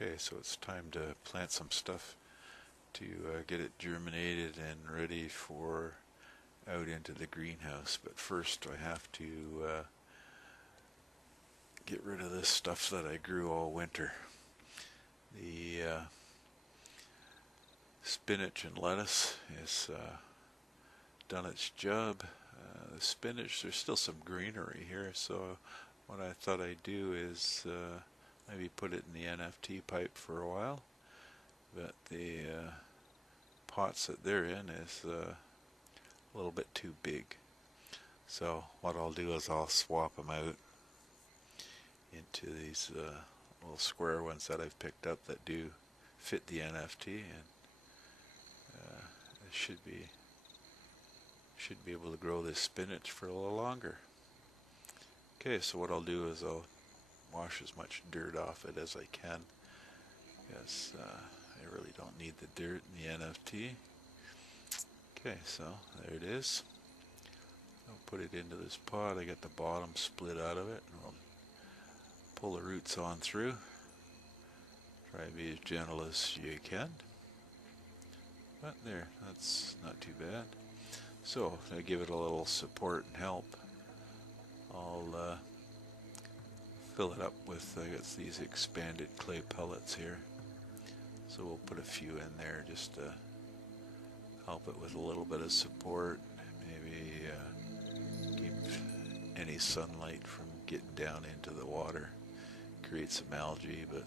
Okay, so it's time to plant some stuff to get it germinated and ready for out into the greenhouse. But first I have to get rid of this stuff that I grew all winter. The spinach and lettuce has done its job. The spinach, there's still some greenery here, so what I thought I'd do is maybe put it in the NFT pipe for a while. But the pots that they're in is a little bit too big. So what I'll do is I'll swap them out into these little square ones that I've picked up that do fit the NFT, and it should be able to grow this spinach for a little longer. Okay, so what I'll do is I'll wash as much dirt off it as I can. Yes, I really don't need the dirt in the NFT. Okay, so there it is. I'll put it into this pot. I got the bottom split out of it, and I'll pull the roots on through. Try to be as gentle as you can. But there, that's not too bad. So, to give it a little support and help, I'll fill it up with, I got these expanded clay pellets here. So we'll put a few in there just to help it with a little bit of support. Maybe keep any sunlight from getting down into the water. Create some algae, but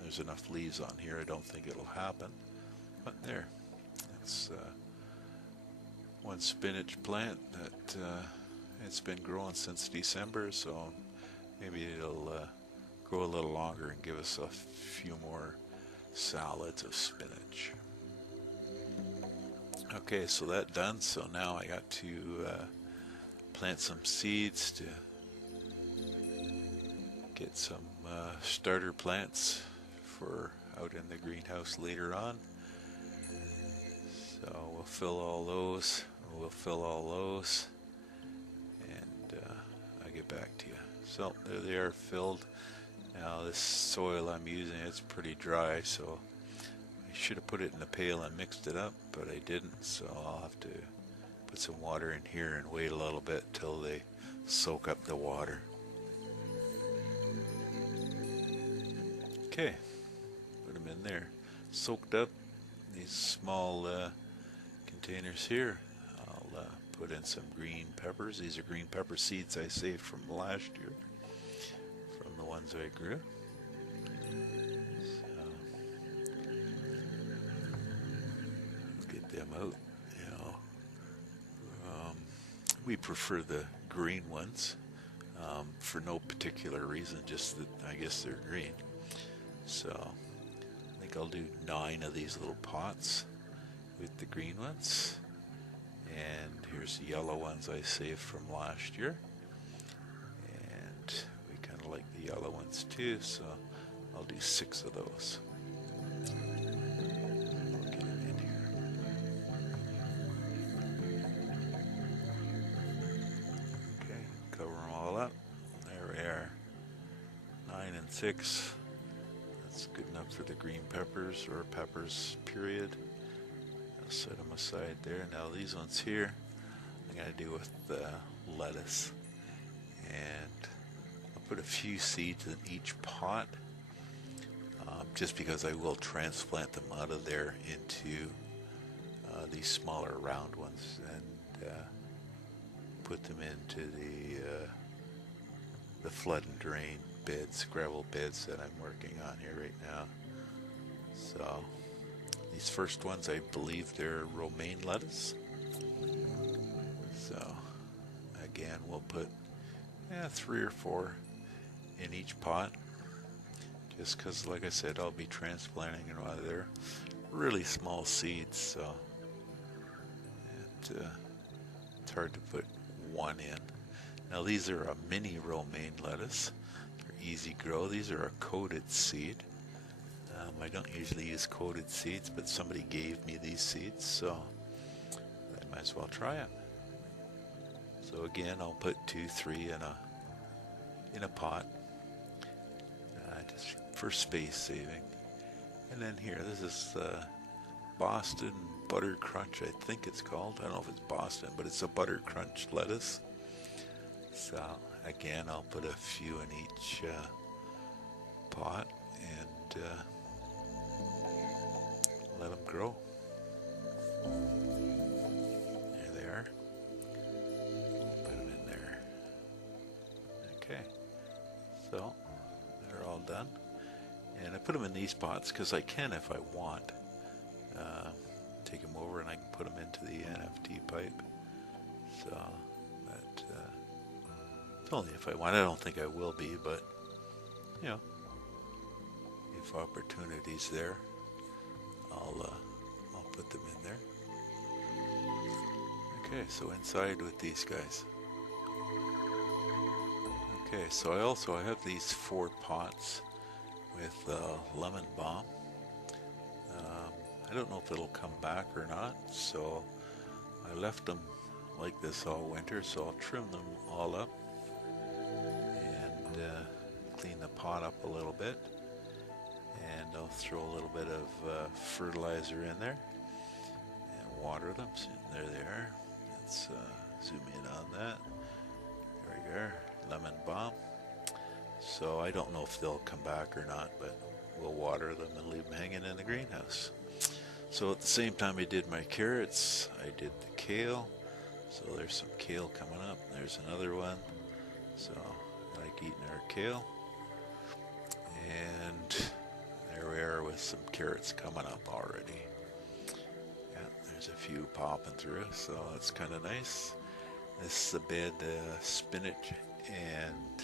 there's enough leaves on here, I don't think it'll happen. But there, it's one spinach plant that it's been growing since December, so maybe it'll grow a little longer and give us a few more salads of spinach. Okay, so that's done. So now I got to plant some seeds to get some starter plants for out in the greenhouse later on. So we'll fill all those, and I'll get back to you. So there they are filled. Now this soil I'm using, it's pretty dry, so I should have put it in a pail and mixed it up, but I didn't, so I'll have to put some water in here and wait a little bit till they soak up the water. Okay, put them in there, soaked up. These small containers here, I'll put in some green peppers. These are green pepper seeds I saved from last year, from the ones I grew. So, get them out, you know. We prefer the green ones for no particular reason, just that I guess they're green. So I think I'll do 9 of these little pots with the green ones. And here's the yellow ones I saved from last year. And we kind of like the yellow ones too, so I'll do 6 of those. Get them in here. Okay, cover them all up. There we are. 9 and 6. That's good enough for the green peppers, or peppers period. I'll set them aside there. Now these ones here I'm going to do with lettuce, and I'll put a few seeds in each pot, just because I will transplant them out of there into these smaller round ones, and put them into the flood and drain beds, gravel beds that I'm working on here right now. So these first ones, I believe they're romaine lettuce. So again, we'll put 3 or 4 in each pot, just because, like I said, I'll be transplanting them out of there. Really small seeds, so it's hard to put one in. Now these are a mini romaine lettuce. They're easy grow. These are a coated seed. I don't usually use coated seeds, but somebody gave me these seeds, so I might as well try it. So again, I'll put 2, 3 in a pot, just for space saving. And then here, this is Boston Butter Crunch, I think it's called. I don't know if it's Boston, but it's a Butter Crunch lettuce. So again, I'll put a few in each pot and let them grow. There they are. Put them in there. Okay, so they're all done. And I put them in these pots because I can, if I want, take them over and I can put them into the NFT pipe. So that it's only if I want. I don't think I will be, but you know, if opportunity's there, I'll put them in there. Okay, so inside with these guys. Okay, so I have these 4 pots with lemon balm. I don't know if it'll come back or not, so I left them like this all winter, so I'll trim them all up and clean the pot up a little bit, and I'll throw a little bit of fertilizer in there and water them. So there they are. Let's zoom in on that. There we go, lemon balm. So I don't know if they'll come back or not, but we'll water them and leave them hanging in the greenhouse. So at the same time I did my carrots, I did the kale. So there's some kale coming up. There's another one. So I like eating our kale. And there we are with some carrots coming up already. Yeah, there's a few popping through, so that's kind of nice. This is a bed spinach, and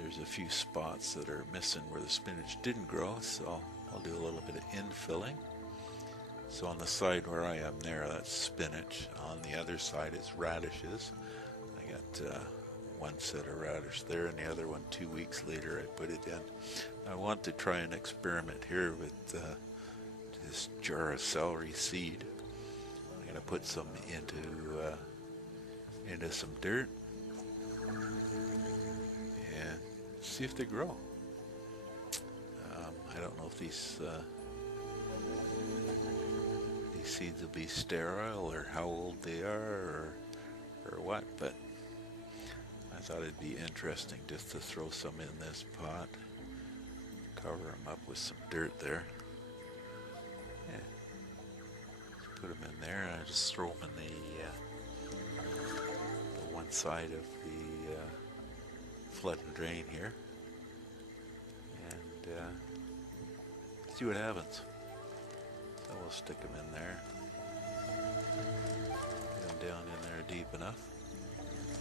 there's a few spots that are missing where the spinach didn't grow, so I'll do a little bit of infilling. So on the side where I am there, that's spinach. On the other side is radishes. I got one set of radish there, and the other one 2 weeks later I put it in. I want to try an experiment here with this jar of celery seed. I'm going to put some into some dirt and see if they grow. I don't know if these seeds will be sterile or how old they are or what, but I thought it'd be interesting just to throw some in this pot, cover them up with some dirt there. Yeah. Just put them in there, and I just throw them in the one side of the flood and drain here, and see what happens. So we'll stick them in there, get them down in there deep enough,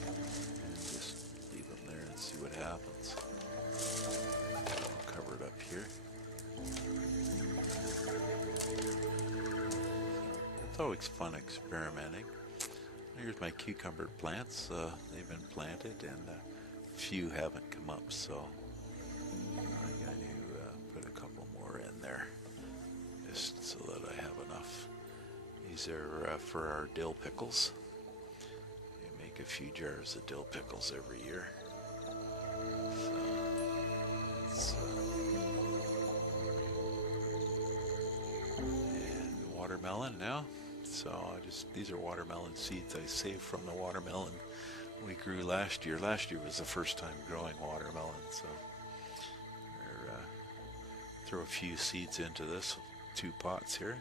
and just leave them there and see what happens. I'll cover it up here. It's always fun experimenting. Here's my cucumber plants. They've been planted, and a few haven't come up, so I got to put a couple more in there, just so that I have enough. These are for our dill pickles. We make a few jars of dill pickles every year. So, and watermelon now. So these are watermelon seeds I saved from the watermelon we grew last year. Last year was the first time growing watermelon, so throw a few seeds into this 2 pots here,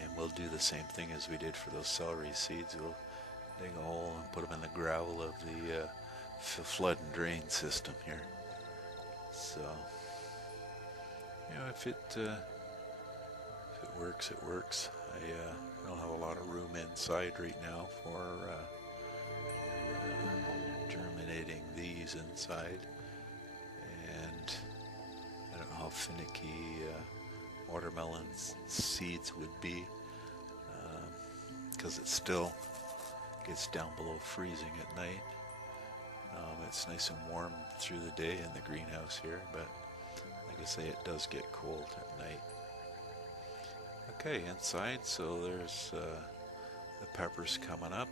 and we'll do the same thing as we did for those celery seeds. We'll dig a hole and put them in the gravel of the flood and drain system here. So, you know, if it works, it works. I don't have a lot of room inside right now for germinating these inside, and I don't know how finicky watermelon seeds would be, because it still gets down below freezing at night. It's nice and warm through the day in the greenhouse here, but like I say, it does get cold at night. Okay, inside, so there's the peppers coming up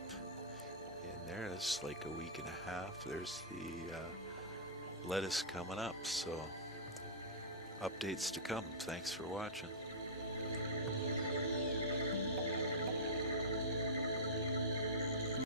in there. It's like a week and a half. There's the lettuce coming up, so updates to come. Thanks for watching.